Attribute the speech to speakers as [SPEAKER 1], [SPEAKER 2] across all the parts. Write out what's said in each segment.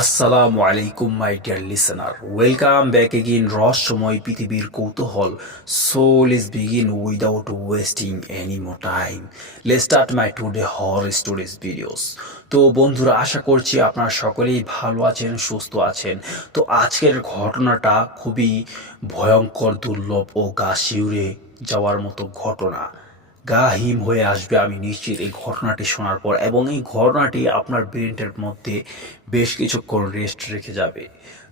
[SPEAKER 1] আসসালামু আলাইকুম, my dear listener. Welcome back again রহস্যময় পৃথিবীর কৌতূহল। So let's begin without wasting any more time. Let start my today horror stories videos. তো বন্ধুরা, আশা করছি আপনারা সকলেই ভালো আছেন, সুস্থ আছেন। তো আজকের ঘটনাটা খুবই ভয়ঙ্কর, দুর্লভ ও গা শিউরে যাওয়ার মতো ঘটনা। গা হিম হয়ে আসবে, আমি নিশ্চিত এই ঘটনাটি শোনার পর। এবং এই ঘটনাটি আপনার ব্রেনটার মধ্যে বেশ কিছুক্ষণ রেস্ট রেখে যাবে।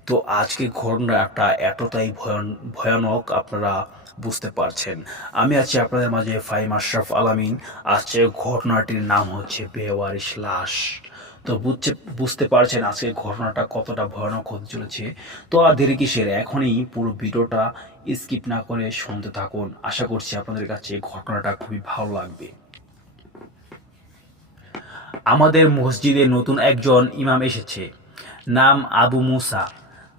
[SPEAKER 1] তো আজকে ঘটনাটা এতটাই ভয়ান, ভয়ানক আপনারা বুঝতে পারছেন। আমি আছি আপনাদের মাঝে ফাইম আশরাফ আলামিন। আজকের ঘটনাটির নাম হচ্ছে বেওয়ারিশ লাশ তো বুঝছে, বুঝতে পারছেন আজকের ঘটনাটা কতটা ভয়ানক হতে চলেছে। তো আর দেরি কিসের, এখনই পুরো ভিডিওটা স্কিপ না করে শুনতে থাকুন। আশা করছি আপনাদের কাছে ঘটনাটা খুবই ভালো লাগবে। আমাদের মসজিদে নতুন একজন ইমাম এসেছে, নাম আবু মুসা।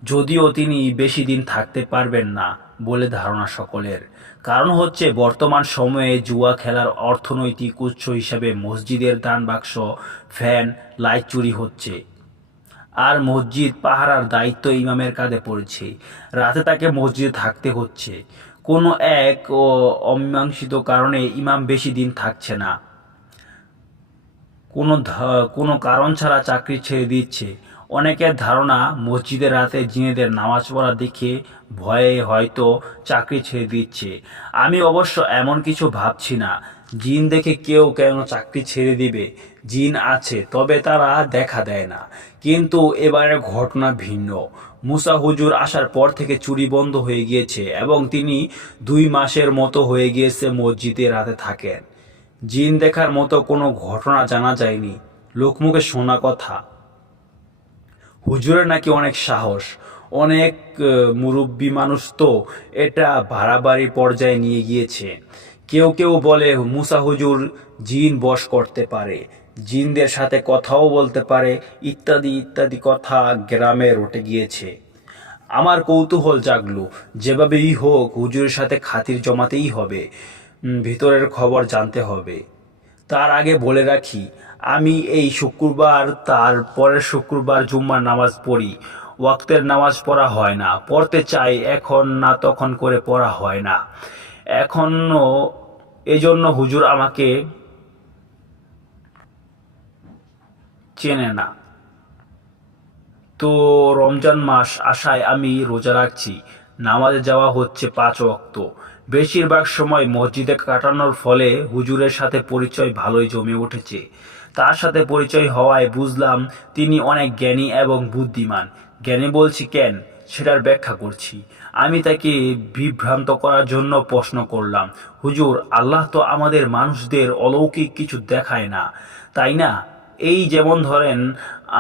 [SPEAKER 1] যদিও তিনি বেশি দিন থাকতে পারবেন না বলে ধারণা সকলের। কারণ হচ্ছে, বর্তমান সময়ে জুয়া খেলার অর্থনৈতিক উৎস হিসাবে মসজিদের দান বাক্স ফ্যান, লাইট চুরি হচ্ছে। আর মসজিদ পাহারার দায়িত্ব ইমামের কাঁধে পড়েছে। রাতে তাকে মসজিদে থাকতে হচ্ছে। কোনো এক অমীমাংসিত কারণে ইমাম বেশি দিন থাকছে না। কোনো কোনো কারণ ছাড়া চাকরি ছেড়ে দিচ্ছে। অনেকের ধারণা, মসজিদে রাতে জিনেদের নামাজ পড়া দেখে ভয়ে হয়তো চাকরি ছেড়ে দিচ্ছে। আমি অবশ্য এমন কিছু ভাবছি না। জিন দেখে কেউ কেন চাকরি ছেড়ে দিবে? জিন আছে, তবে তারা দেখা দেয় না। কিন্তু এবারে ঘটনা ভিন্ন। মুসা হুজুর আসার পর থেকে চুরি বন্ধ হয়ে গিয়েছে এবং তিনি দুই মাসের মতো হয়ে গিয়েছে মসজিদে রাতে থাকেন। জিন দেখার মতো কোনো ঘটনা জানা যায়নি। লোকমুখে শোনা কথা। হুজুরের নাকি অনেক সাহস। অনেক মুরব্বী মানুষ তো এটা বাড়াবাড়ি পর্যায়ে নিয়ে গিয়েছে। কেউ কেউ বলে, মুসা হুজুর জিন বশ করতে পারে, জিনদের সাথে কথাও বলতে পারে, ইত্যাদি ইত্যাদি কথা গ্রামে রটে গিয়েছে। আমার কৌতূহল জাগলো, যেভাবেই হোক হুজুরের সাথে খাতির জমাতেই হবে ভিতরের খবর জানতে হবে। তার আগে বলে রাখি, আমি এই শুক্রবার, তার পরের শুক্রবার জুম্মার নামাজ পড়ি। ওয়াক্তের নামাজ পড়া হয় না, পড়তে চাই, এখন না তখন করে পড়া হয় না। এখনও এজন্য হুজুর আমাকে চেনে না। তো রমজান মাস আশায় আমি রোজা রাখছি। নামাজে যাওয়া হচ্ছে পাঁচ অক্ত বেশিরভাগ সময় মসজিদে কাটানোর ফলে হুজুরের সাথে পরিচয় ভালোই জমে উঠেছে। তার সাথে পরিচয় হওয়ায় বুঝলাম তিনি অনেক জ্ঞানী এবং বুদ্ধিমান। জ্ঞানী বলছি কেন? সেটার ব্যাখ্যা করছি। আমি তাকে বিভ্রান্ত করার জন্য প্রশ্ন করলাম, হুজুর, আল্লাহ তো আমাদের মানুষদের অলৌকিক কিছু দেখায় না, তাই না? এই যেমন ধরেন,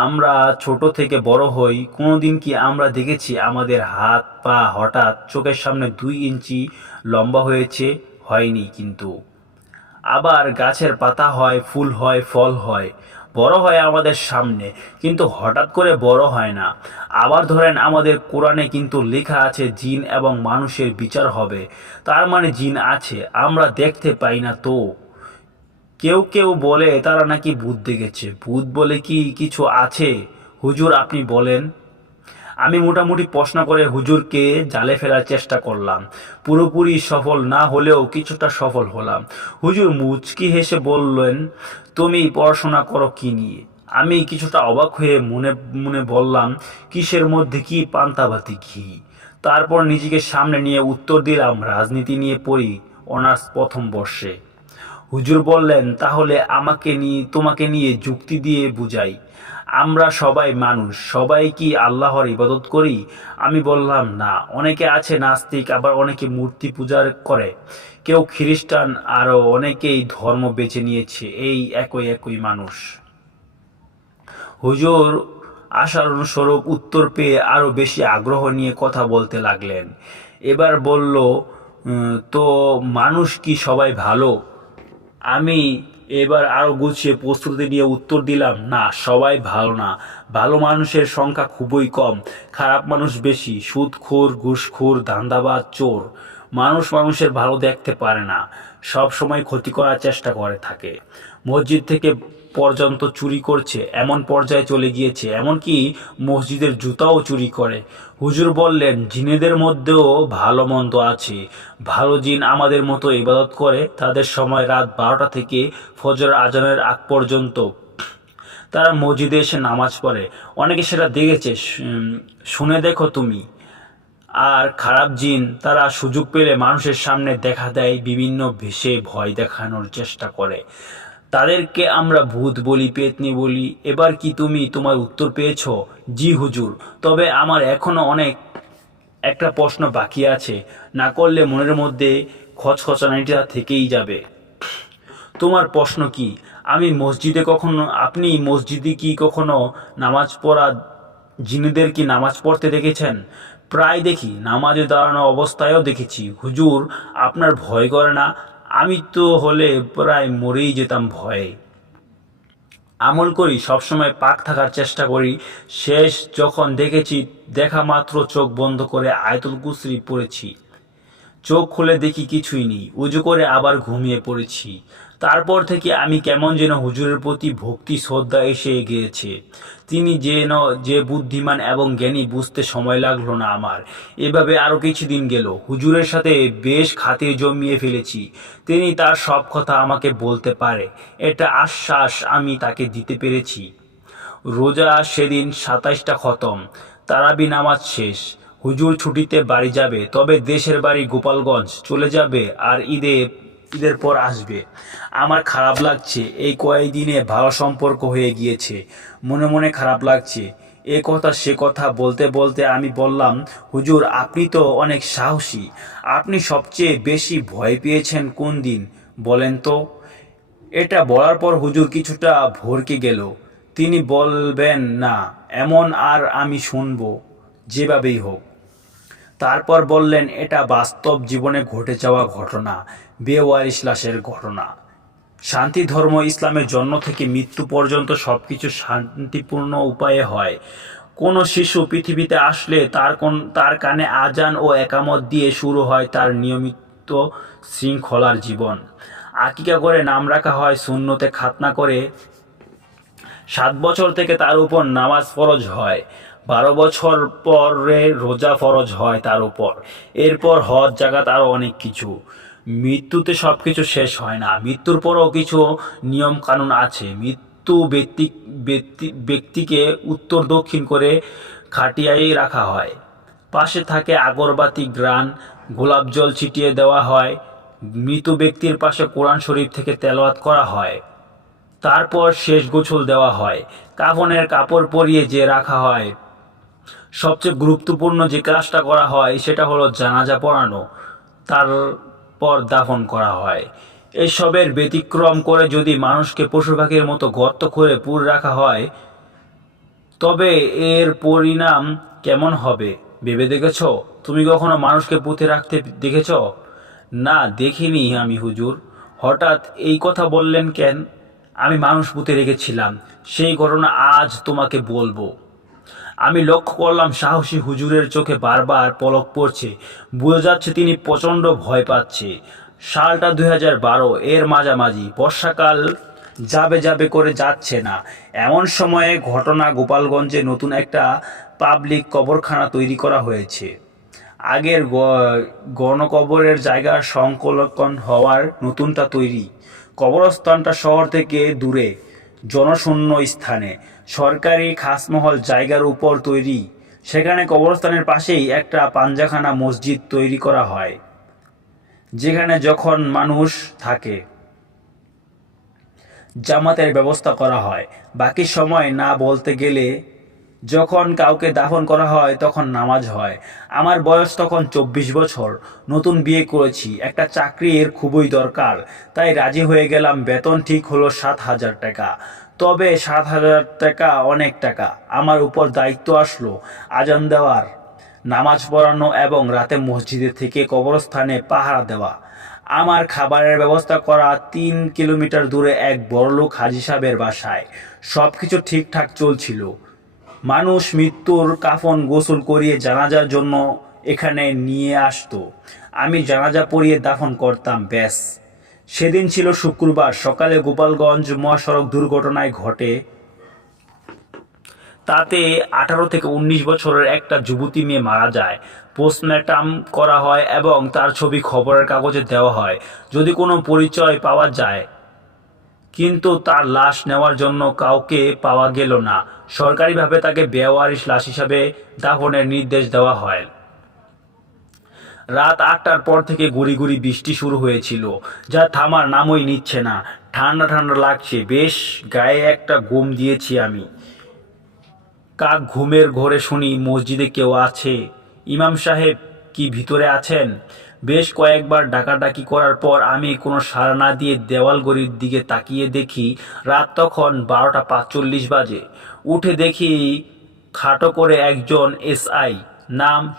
[SPEAKER 1] আমরা ছোট থেকে বড় হই কোনো দিন কি আমরা দেখেছি আমাদের হাত, পা হঠাৎ চোখের সামনে দুই ইঞ্চি লম্বা হয়েছে? হয়নি কিন্তু। আবার গাছের পাতা হয়, ফুল হয়, ফল হয়। বড় হয় আমাদের সামনে, কিন্তু হঠাৎ করে বড় হয় না। আবার ধরেন আমাদের কোরআনে কিন্তু লেখা আছে, জিন এবং মানুষের বিচার হবে। তার মানে জিন আছে, আমরা দেখতে পাই না তো। কেউ কেউ বলে, তারা নাকি ভূত দেখেছে। ভূত বলে কি কিছু আছে? হুজুর আপনি বলেন। আমি মোটামুটি প্রশ্ন করে হুজুরকে জালে ফেলার চেষ্টা করলাম। পুরোপুরি সফল না হলেও কিছুটা সফল হলাম। হুজুর মুচকি হেসে বললেন, তুমি পড়াশোনা করো কি নিয়ে? আমি কিছুটা অবাক হয়ে মনে মনে বললাম, কিসের মধ্যে কি পান্তাবাতি ঘি? তারপর নিজেকে সামনে নিয়ে উত্তর দিলাম, রাজনীতি নিয়ে পড়ি অনার্স প্রথম বর্ষে। হুজুর বললেন, তাহলে আমাকে নিয়ে, তোমাকে নিয়ে যুক্তি দিয়ে বুঝাই। আমরা সবাই মানুষ, সবাই কি আল্লাহর ইবাদত করি? আমি বললাম, না। অনেকে আছে নাস্তিক, আবার অনেকে মূর্তি পূজার করে। কেউ খ্রিস্টান আরও অনেকেই ধর্ম বেছে নিয়েছে, এই একই একই মানুষ। হুজুর আশার অনুস্বরূপ উত্তর পেয়ে আরও বেশি আগ্রহ নিয়ে কথা বলতে লাগলেন। এবার বলল তো মানুষ কি সবাই ভালো? আমি এবার আরও গুছিয়ে প্রস্তুতি নিয়ে উত্তর দিলাম, না, সবাই ভালো না। ভালো মানুষের সংখ্যা খুবই কম। খারাপ মানুষ বেশি। সুদখোর, ঘুষখোর, ধান্দাবাজ, চোর। মানুষ মানুষের ভালো দেখতে পারে না। সব সময় ক্ষতি করার চেষ্টা করে থাকে। মসজিদ থেকে পর্যন্ত চুরি করছে, এমন পর্যায়ে চলে গিয়েছে, এমনকি মসজিদের জুতাও চুরি করে। হুজুর বললেন, জিনেদের মধ্যেও ভালো মন্দ আছে। ভালো জিন আমাদের মতো ইবাদত করে, তাদের সময় রাত বারোটা থেকে ফজর আজানের আগ পর্যন্ত তারা মসজিদে এসে নামাজ পড়ে। অনেকে সেটা দেখেছে শুনে দেখো তুমি। আর খারাপ জিন, তারা সুযোগ পেলে মানুষের সামনে দেখা দেয়, বিভিন্ন ভেষে ভয় দেখানোর চেষ্টা করে। তাদেরকে আমরা ভূত বলি, পেতনি বলি। এবার কি তুমি তোমার উত্তর পেয়েছ? জি হুজুর। তবে আমার এখনও অনেক একটা প্রশ্ন বাকি আছে। না করলে মনের মধ্যে খচখচানিটা থেকেই যাবে। তোমার প্রশ্ন কি? আমি মসজিদে কখনো আপনি মসজিদে কি কখনো নামাজ পড়া জিনেদের কি নামাজ পড়তে দেখেছেন? প্রায় দেখি। নামাজে দাঁড়ানো অবস্থায়ও দেখেছি। হুজুর, আপনার ভয় করে না? আমি তো হলে প্রায় মরেই যেতাম ভয়ে। আমল করি, সবসময় পাক থাকার চেষ্টা করি। শেষ যখন দেখেছি, দেখা মাত্র চোখ বন্ধ করে আয়তুল কুসরি পড়েছি। চোখ খুলে দেখি কিছুই নেই। উজু করে আবার ঘুমিয়ে পড়েছি। তারপর থেকে আমি কেমন যেন হুজুরের প্রতি ভক্তি, শ্রদ্ধা এসে গিয়েছে। তিনি যেন যে বুদ্ধিমান এবং জ্ঞানী বুঝতে সময় লাগল না আমার। এভাবে আরও কিছুদিন গেল। হুজুরের সাথে বেশ খাতে জমিয়ে ফেলেছি। তিনি তার সব কথা আমাকে বলতে পারে। এটা আশ্বাস আমি তাকে দিতে পেরেছি। রোজা সেদিন সাতাইশটা খতম। তারাবি নামাজ শেষ। হুজুর ছুটিতে বাড়ি যাবে, তবে দেশের বাড়ি গোপালগঞ্জ চলে যাবে আর ঈদে ঈদের পর আসবে। আমার খারাপ লাগছে। এই কয়েকদিনে ভালো সম্পর্ক হয়ে গিয়েছে। মনে মনে খারাপ লাগছে। এ কথা, সে কথা বলতে বলতে আমি বললাম, হুজুর, আপনি তো অনেক সাহসী। আপনি সবচেয়ে বেশি ভয় পেয়েছেন কোন দিন? বলেন তো। এটা বলার পর হুজুর কিছুটা ভরকে গেল। তিনি বলবেন, না, এমন আর আমি শুনব। যেভাবেই হোক। তারপর বললেন, এটা বাস্তব জীবনে ঘটে যাওয়া ঘটনা, বেওয়ারিশ লাশের ঘটনা। শান্তি ধর্ম ইসলামের জন্ম থেকে মৃত্যু পর্যন্ত সব কিছু শান্তিপূর্ণ উপায়ে হয়। কোনো শিশু পৃথিবীতে আসলে তার কোন, তার কানে আজান ও একামত দিয়ে শুরু হয় তার নিয়মিত শৃঙ্খলার জীবন। আকিকা করে নাম রাখা হয় শূন্যতে খাতনা করে। সাত বছর থেকে তার উপর নামাজ ফরজ হয়। বারো বছর পরে রোজা ফরজ হয় তার উপর। এরপর হজ জাগাত আরও অনেক কিছু। মৃত্যুতে সব কিছু শেষ হয় না। মৃত্যুর পরেও কিছু নিয়ম কানুন আছে। মৃত্যু ব্যক্তি ব্যক্তি, ব্যক্তিকে উত্তর দক্ষিণ করে খাটিয়াই রাখা হয়। পাশে থাকে আগরবাতি, গ্রান, গোলাপ জল ছিটিয়ে দেওয়া হয়। মৃত ব্যক্তির পাশে কোরআন শরীফ থেকে তেলাওয়াত করা হয়। তারপর শেষ গোছল দেওয়া হয়। কাফনের কাপড় পরিয়ে যে রাখা হয় সবচেয়ে গুরুত্বপূর্ণ যে কাজটা করা হয় সেটা হলো জানাজা পড়ানো, তারপর দাফন করা হয়। এসবের ব্যতিক্রম করে যদি মানুষকে পশু পাখির মতো গর্ত করে পুর রাখা হয়, তবে এর পরিণাম কেমন হবে? ভেবে দেখেছ? তুমি কখনো মানুষকে পুঁতে রাখতে দেখেছ? না, দেখিনি আমি, হুজুর। হঠাৎ এই কথা বললেন কেন? আমি মানুষ পুঁতে রেখেছিলাম। সেই ঘটনা আজ তোমাকে বলব। আমি লক্ষ্য করলাম সাহসী হুজুরের চোখে বারবার পলক পড়ছে। বোঝা যাচ্ছে তিনি প্রচণ্ড ভয় পাচ্ছে। সালটা দুই হাজার বারো, এর মাঝামাঝি। বর্ষাকাল যাবে যাবে করে যাচ্ছে না। এমন সময়ে ঘটনা গোপালগঞ্জে নতুন একটা পাবলিক কবরখানা তৈরি করা হয়েছে। আগের গণকবরের জায়গা সংকলন হওয়ার নতুনটা তৈরি। কবরস্থানটা শহর থেকে দূরে, জনশূন্য স্থানে। সরকারি খাসমহল জায়গার উপর তৈরি। সেখানে কবরস্থানের পাশেই একটা পাঞ্জাখানা মসজিদ তৈরি করা হয়, যেখানে যখন মানুষ থাকে, জামাতের ব্যবস্থা করা হয়। বাকি সময় না বলতে গেলে যখন কাউকে দাফন করা হয়, তখন নামাজ হয়। আমার বয়স তখন চব্বিশ বছর, নতুন বিয়ে করেছি, একটা চাকরির খুবই দরকার, তাই রাজি হয়ে গেলাম, বেতন ঠিক হলো সাত হাজার টাকা। তবে সাত হাজার টাকা অনেক টাকা। আমার উপর দায়িত্ব আসলো আজান দেওয়ার, নামাজ পড়ানো এবং রাতে মসজিদে থেকে কবরস্থানে পাহারা দেওয়া। আমার খাবারের ব্যবস্থা করা তিন কিলোমিটার দূরে এক বড়লোক হাজি সাহেবের বাসায়। সব কিছু ঠিকঠাক চলছিল। মানুষ মৃত্যুর কাফন গোসল করিয়ে জানাজার জন্য এখানে নিয়ে আসতো। আমি জানাজা পড়িয়ে দাফন করতাম, ব্যাস। সেদিন ছিল শুক্রবার। সকালে গোপালগঞ্জ মহাসড়ক দুর্ঘটনায় ঘটে তাতে আঠারো থেকে উনিশ বছরের একটা যুবতী মেয়ে মারা যায়। পোস্টমর্টম করা হয় এবং তার ছবি খবরের কাগজে দেওয়া হয়। যদি কোনো পরিচয় পাওয়া যায়, কিন্তু তার লাশ নেওয়ার জন্য কাউকে পাওয়া গেল না। সরকারিভাবে তাকে বেওয়ারিশ লাশ হিসাবে দাফনের নির্দেশ দেওয়া হয়। রাত আটটার পর থেকে গুড়ি গুড়ি বৃষ্টি শুরু হয়েছিল। যা থামার নামই নিচ্ছে না। ঠান্ডা ঠান্ডা লাগছে। বেশ গায়ে একটা ঘুম দিয়েছি আমি। কাক ঘুমের ঘরে শুনি, মসজিদে কেউ আছে? ইমাম সাহেব কি ভিতরে আছেন? বেশ কয়েকবার ডাকাডাকি করার পর আমি কোনো সাড়া না দিয়ে দেওয়াল গড়ির দিকে তাকিয়ে দেখি, রাত তখন বারোটা পাঁচচল্লিশ বাজে। উঠে দেখি খাটো করে একজন এসআই, নাম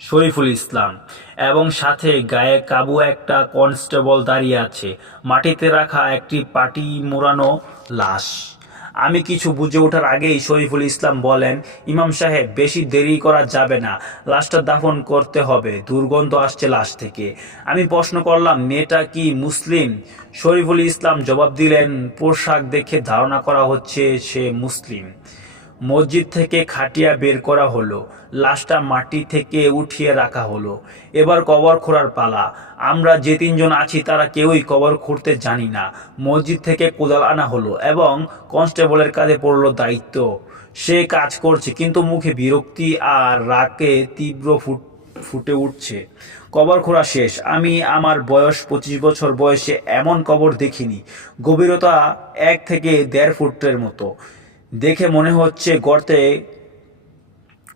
[SPEAKER 1] শরীফুল ইসলাম। এবং সাথে গায়ে কাবু একটা কনস্টেবল দাঁড়িয়ে আছে। মাটিতে রাখা একটি পাটি মোড়ানো লাশ। আমি কিছু বুঝে ওঠার আগেই শরীফুল ইসলাম বলেন, ইমাম সাহেব, বেশি দেরি করা যাবে না। লাশটা দাফন করতে হবে। দুর্গন্ধ আসছে লাশ থেকে। আমি প্রশ্ন করলাম, মেয়েটা কি মুসলিম? শরীফুল ইসলাম জবাব দিলেন, পোশাক দেখে ধারণা করা হচ্ছে সে মুসলিম। মসজিদ থেকে খাটিয়া বের করা হলো, লাশটা মাটি থেকে উঠিয়ে রাখা হলো। এবার কবর খোঁড়ার পালা। আমরা যে তিনজন আছি, তারা কেউই কবর খুঁড়তে জানি না। মসজিদ থেকে কোদাল আনা হলো এবং কনস্টেবলের কাঁধে পড়ল দায়িত্ব। সে কাজ করছে, কিন্তু মুখে বিরক্তি আর রাগে তীব্র ফুট, ফুটে উঠছে। কবর খোঁড়া শেষ। আমি আমার বয়স পঁচিশ বছর বয়সে এমন কবর দেখিনি। গভীরতা এক থেকে দেড় ফুটের মতো। দেখে মনে হচ্ছে গর্তে,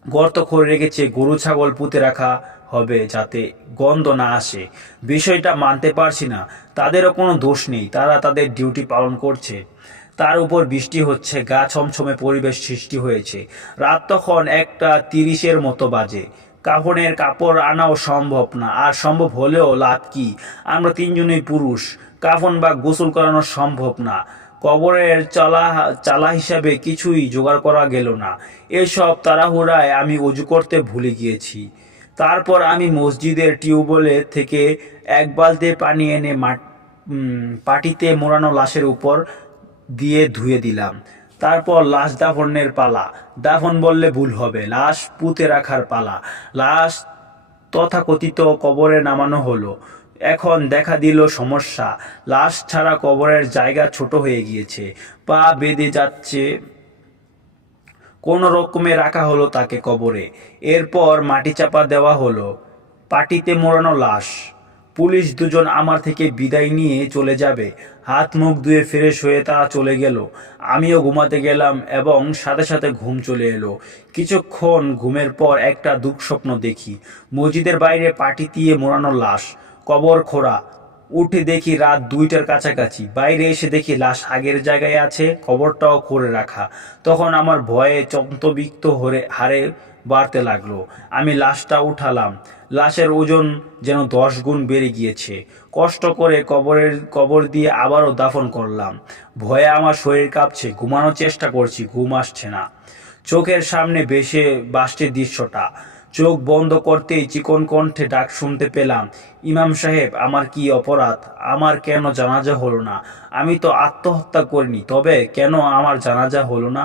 [SPEAKER 1] গর্ত করে রেখেছে গরু ছাগল পুঁতে রাখা হবে যাতে গন্ধ না আসে। বিষয়টা মানতে পারছি না। তাদেরও কোনো দোষ নেই। তারা তাদের ডিউটি পালন করছে। তার উপর বৃষ্টি হচ্ছে, গা ছমছমে পরিবেশ সৃষ্টি হয়েছে। রাত তখন একটা তিরিশের মতো বাজে। কাপড়ের কাপড় আনাও সম্ভব না। আর সম্ভব হলেও লাভ কি? আমরা তিনজনই পুরুষ। কাফন বা গোসল করানো সম্ভব না। কবরের চালা চালা হিসাবে কিছুই জোগাড় করা গেল না। এসব তাড়াহুড়ায় আমি অজু করতে ভুলে গিয়েছি। তারপর আমি মসজিদের টিউবওয়েলের থেকে এক বালতে পানি এনে পাটিতে মোড়ানো লাশের উপর দিয়ে ধুয়ে দিলাম। তারপর লাশ দাফনের পালা। দাফন বললে ভুল হবে। লাশ পুঁতে রাখার পালা। লাশ তথাকথিত কবরে নামানো হলো। এখন দেখা দিল সমস্যা। লাশ ছাড়া কবরের জায়গা ছোট হয়ে গিয়েছে। পা বেঁধে যাচ্ছে। কোনো রকমে রাখা হলো তাকে কবরে। এরপর মাটি চাপা দেওয়া হলো। পাটিতে মোড়ানো লাশ। পুলিশ দুজন আমার থেকে বিদায় নিয়ে চলে যাবে। হাত মুখ ধুয়ে ফ্রেশ হয়ে তারা চলে গেল। আমিও ঘুমাতে গেলাম এবং সাথে সাথে ঘুম চলে এলো। কিছুক্ষণ ঘুমের পর একটা দুঃস্বপ্ন দেখি। মসজিদের বাইরে পাটি দিয়ে মোড়ানো লাশ। কবর খোঁড়া। উঠে দেখি রাত দুইটার কাছাকাছি। বাইরে এসে দেখি লাশ আগের জায়গায় আছে, কবরটাও করে রাখা। তখন আমার ভয়ে চন্তবিক্ত হরে হারে বাড়তে লাগল। আমি লাশটা উঠালাম। লাশের ওজন যেন দশ গুণ বেড়ে গিয়েছে। কষ্ট করে কবরের কবর দিয়ে আবারও দাফন করলাম। ভয়ে আমার শরীর কাঁপছে। ঘুমানোর চেষ্টা করছি, ঘুম আসছে না। চোখের সামনে বেশে বাসছে দৃশ্যটা। চোখ বন্ধ করতেই চিকন কণ্ঠে ডাক শুনতে পেলাম, ইমাম সাহেব, আমার কি অপরাধ? আমার কেন জানাজা হলো না? আমি তো আত্মহত্যা করিনি, তবে কেন আমার জানাজা হলো না?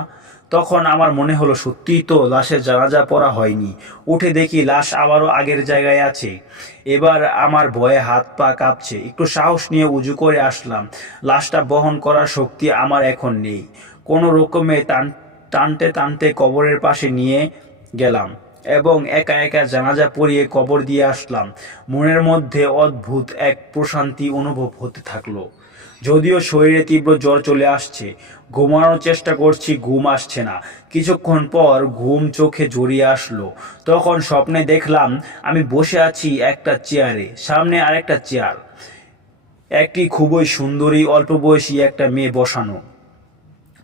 [SPEAKER 1] তখন আমার মনে হলো, সত্যিই তো লাশের জানাজা পড়া হয়নি। উঠে দেখি লাশ আবারও আগের জায়গায় আছে। এবার আমার ভয়ে হাত পা কাঁপছে। একটু সাহস নিয়ে উজু করে আসলাম। লাশটা বহন করার শক্তি আমার এখন নেই। কোনো রকমে টান টানতে টানতে কবরের পাশে নিয়ে গেলাম। এবং একা একা জানাজা পড়িয়ে কবর দিয়ে আসলাম। মনের মধ্যে অদ্ভুত এক প্রশান্তি অনুভব হতে থাকল। যদিও শরীরে তীব্র জ্বর চলে আসছে, ঘুমানোর চেষ্টা করছি, ঘুম আসছে না। কিছুক্ষণ পর ঘুম চোখে জড়িয়ে আসলো। তখন স্বপ্নে দেখলাম আমি বসে আছি একটা চেয়ারে, সামনে আরেকটা চেয়ার। একটি খুবই সুন্দরী, অল্প বয়সী একটা মেয়ে বসানো।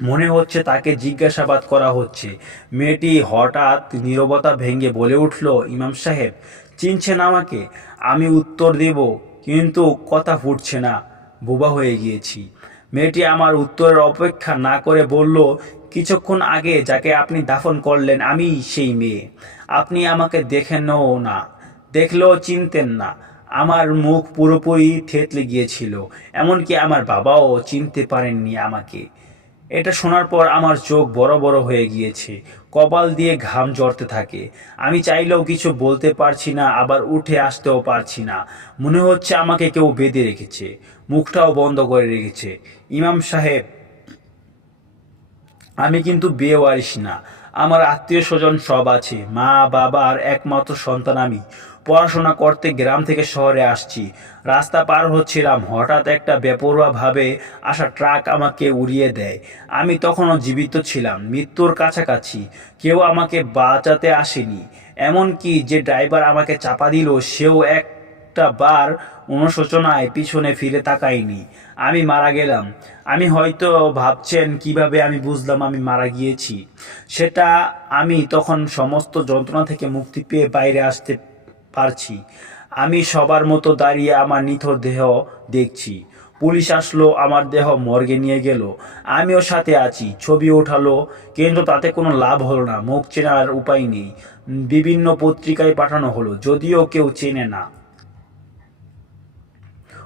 [SPEAKER 1] মনে হচ্ছে তাকে জিজ্ঞাসাবাদ করা হচ্ছে। মেয়েটি হঠাৎ নীরবতা ভেঙে বলে উঠল, ইমাম সাহেব, চিনছেন আমাকে? আমি উত্তর দেব, কিন্তু কথা ফুটছে না। বোবা হয়ে গিয়েছি। মেয়েটি আমার উত্তরের অপেক্ষা না করে বলল, কিছুক্ষণ আগে যাকে আপনি দাফন করলেন আমি সেই মেয়ে। আপনি আমাকে দেখেনও না, দেখলেও চিনতেন না। আমার মুখ পুরোপুরি থেতলে গিয়েছিল, এমনকি আমার বাবাও চিনতে পারেননি আমাকে। এটা শোনার পর আমার চোখ বড় বড় হয়ে গিয়েছে। কপাল দিয়ে ঘাম জড়তে থাকে। আমি চাইলেও কিছু বলতে পারছি না, আবার উঠে আসতেও পারছি না। মনে হচ্ছে আমাকে কেউ বেঁধে রেখেছে। মুখটাও বন্ধ করে রেখেছে। ইমাম সাহেব, আমি কিন্তু বিয়ে ওয়ারিস না। আমার আত্মীয় স্বজন সব আছে। মা, বাবা আর একমাত্র সন্তান আমি। পড়াশোনা করতে গ্রাম থেকে শহরে আসছি। রাস্তা পার হচ্ছিলাম, হঠাৎ একটা বেপরোয়াভাবে আসা ট্রাক আমাকে উড়িয়ে দেয়। আমি তখনও জীবিত ছিলাম, মৃত্যুর কাছাকাছি। কেউ আমাকে বাঁচাতে আসেনি। এমনকি যে ড্রাইভার আমাকে চাপা দিল, সেও এক একটা বার অনুশোচনায় পিছনে ফিরে তাকাইনি আমি মারা গেলাম। আমি হয়তো ভাবছেন, কীভাবে আমি বুঝলাম আমি মারা গিয়েছি? সেটা আমি তখন সমস্ত যন্ত্রণা থেকে মুক্তি পেয়ে বাইরে আসতে পারছি। আমি সবার মতো দাঁড়িয়ে আমার নিথর দেহ দেখছি। পুলিশ আসলো, আমার দেহ মর্গে নিয়ে গেল। আমিও সাথে আছি, ছবি ওঠালো। কিন্তু তাতে কোনো লাভ হলো না, মুখ চেনার উপায় নেই। বিভিন্ন পত্রিকায় পাঠানো হলো, যদিও কেউ চেনে না।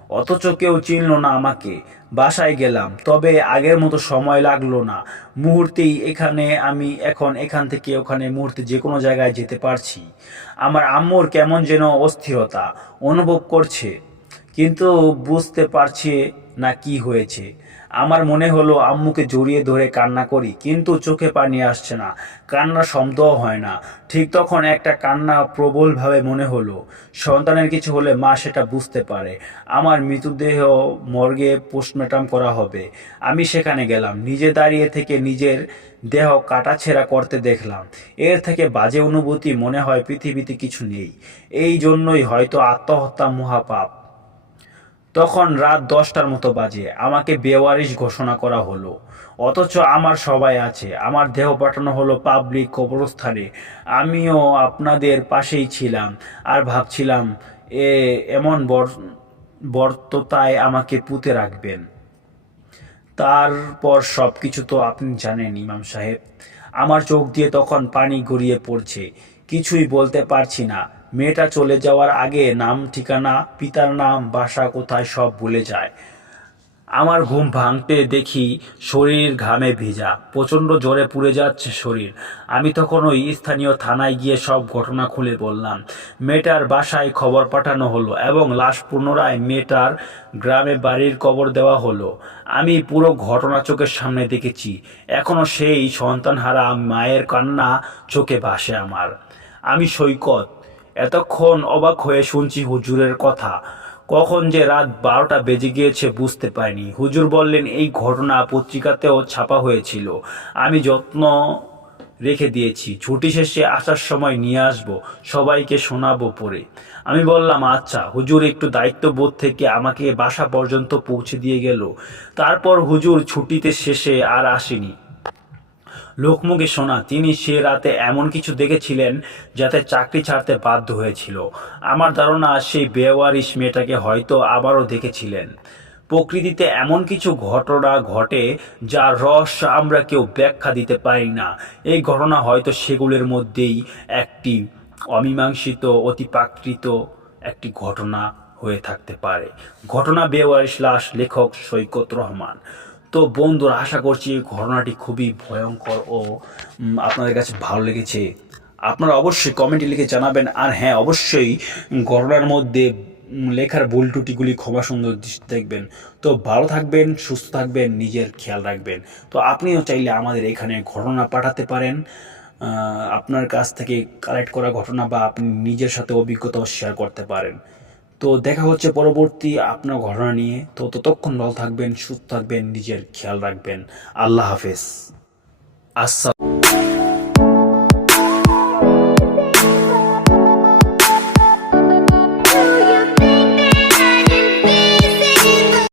[SPEAKER 1] অথচ কেউ চিনল না আমাকে। বাসায় গেলাম, তবে আগের মতো সময় লাগল না। মুহূর্তেই এখানে আমি এখন এখান থেকে ওখানে মুহূর্তে যে কোনো জায়গায় যেতে পারছি। আমার আম্মুর কেমন যেন অস্থিরতা অনুভব করছে, কিন্তু বুঝতে পারছে না কি হয়েছে। আমার মনে হলো আম্মুকে জড়িয়ে ধরে কান্না করি, কিন্তু চোখে পানি আসছে না। কান্না শব্দও হয় না। ঠিক তখন একটা কান্না প্রবলভাবে মনে হলো। সন্তানের কিছু হলে মা সেটা বুঝতে পারে। আমার মৃতদেহ মর্গে পোস্টমর্টম করা হবে। আমি সেখানে গেলাম। নিজে দাঁড়িয়ে থেকে নিজের দেহ কাটাছেঁড়া করতে দেখলাম। এর থেকে বাজে অনুভূতি মনে হয় পৃথিবীতে কিছু নেই। এই জন্যই হয়তো আত্মহত্যা মহাপাপ। তখন রাত দশটার মতো বাজে। আমাকে বেওয়ারিশ ঘোষণা করা হলো। অথচ আমার সবাই আছে। আমার দেহ পাঠানো হলো পাবলিক কবরস্থানে। আমিও আপনাদের পাশেই ছিলাম আর ভাবছিলাম, এ, এমন বর, বর্ততায় আমাকে পুঁতে রাখবেন। তারপর সব কিছু তো আপনি জানেন, ইমাম সাহেব। আমার চোখ দিয়ে তখন পানি গড়িয়ে পড়ছে। কিছুই বলতে পারছি না। মেয়েটা চলে যাওয়ার আগে নাম, ঠিকানা, পিতার নাম, বাসা কোথায় সব ভুলে যায়। আমার ঘুম ভাঙতে দেখি শরীর ঘামে ভেজা, প্রচণ্ড জোরে পুড়ে যাচ্ছে শরীর। আমি তখন ওই স্থানীয় থানায় গিয়ে সব ঘটনা খুলে বললাম। মেয়েটার বাসায় খবর পাঠানো হলো এবং লাশ পুনরায় মেয়েটার গ্রামে বাড়ির কবর দেওয়া হলো। আমি পুরো ঘটনা চোখের সামনে দেখেছি। এখনও সেই সন্তানহারা মায়ের কান্না চোখে ভাসে আমার। আমি সৈকত এতক্ষণ অবাক হয়ে শুনছি হুজুরের কথা। কখন যে রাত বারোটা বেজে গিয়েছে বুঝতে পারিনি। হুজুর বললেন, এই ঘটনা পত্রিকাতেও ছাপা হয়েছিল। আমি যত্ন রেখে দিয়েছি। ছুটি শেষে আসার সময় নিয়ে আসব। সবাইকে শোনাবো পরে। আমি বললাম আচ্ছা হুজুর একটু দায়িত্ববোধ থেকে আমাকে বাসা পর্যন্ত পৌঁছে দিয়ে গেল। তারপর হুজুর ছুটিতে শেষে আর আসেনি। লোকমুখে শোনা তিনি সে রাতে এমন কিছু দেখেছিলেন যাতে চাকরি ছাড়তে বাধ্য হয়েছিল। আমার ধারণা সেই বেওয়ারিশ মেয়েটাকে হয়তো আবারও দেখেছিলেন। প্রকৃতিতে এমন কিছু ঘটনা ঘটে যার রহস্য আমরা কেউ ব্যাখ্যা দিতে পারি না। এই ঘটনা হয়তো সেগুলোর মধ্যেই একটি অমীমাংসিত, অতিপ্রাকৃত একটি ঘটনা হয়ে থাকতে পারে। ঘটনা বেওয়ারিশ লাশ লেখক সৈকত রহমান। তো বন্ধুরা, আশা করছি ঘটনাটি খুবই ভয়ঙ্কর ও আপনাদের কাছে ভালো লেগেছে। আপনারা অবশ্যই কমেন্টে লিখে জানাবেন। আর হ্যাঁ অবশ্যই ঘটনার মধ্যে লেখার ভুল ত্রুটিগুলি ক্ষমা সুন্দর দৃষ্টি দেখবেন। তো ভালো থাকবেন, সুস্থ থাকবেন, নিজের খেয়াল রাখবেন। তো আপনিও চাইলে আমাদের এখানে ঘটনা পাঠাতে পারেন। আপনার কাছ থেকে কালেক্ট করা ঘটনা বা আপনি নিজের সাথে অভিজ্ঞতাও শেয়ার করতে পারেন। তো দেখা হচ্ছে পরবর্তী আপনার ঘটনা নিয়ে। তো ততক্ষণ ভালো থাকবেন, সুস্থ থাকবেন, নিজের খেয়াল রাখবেন। আল্লাহ হাফেজ। আসসালাম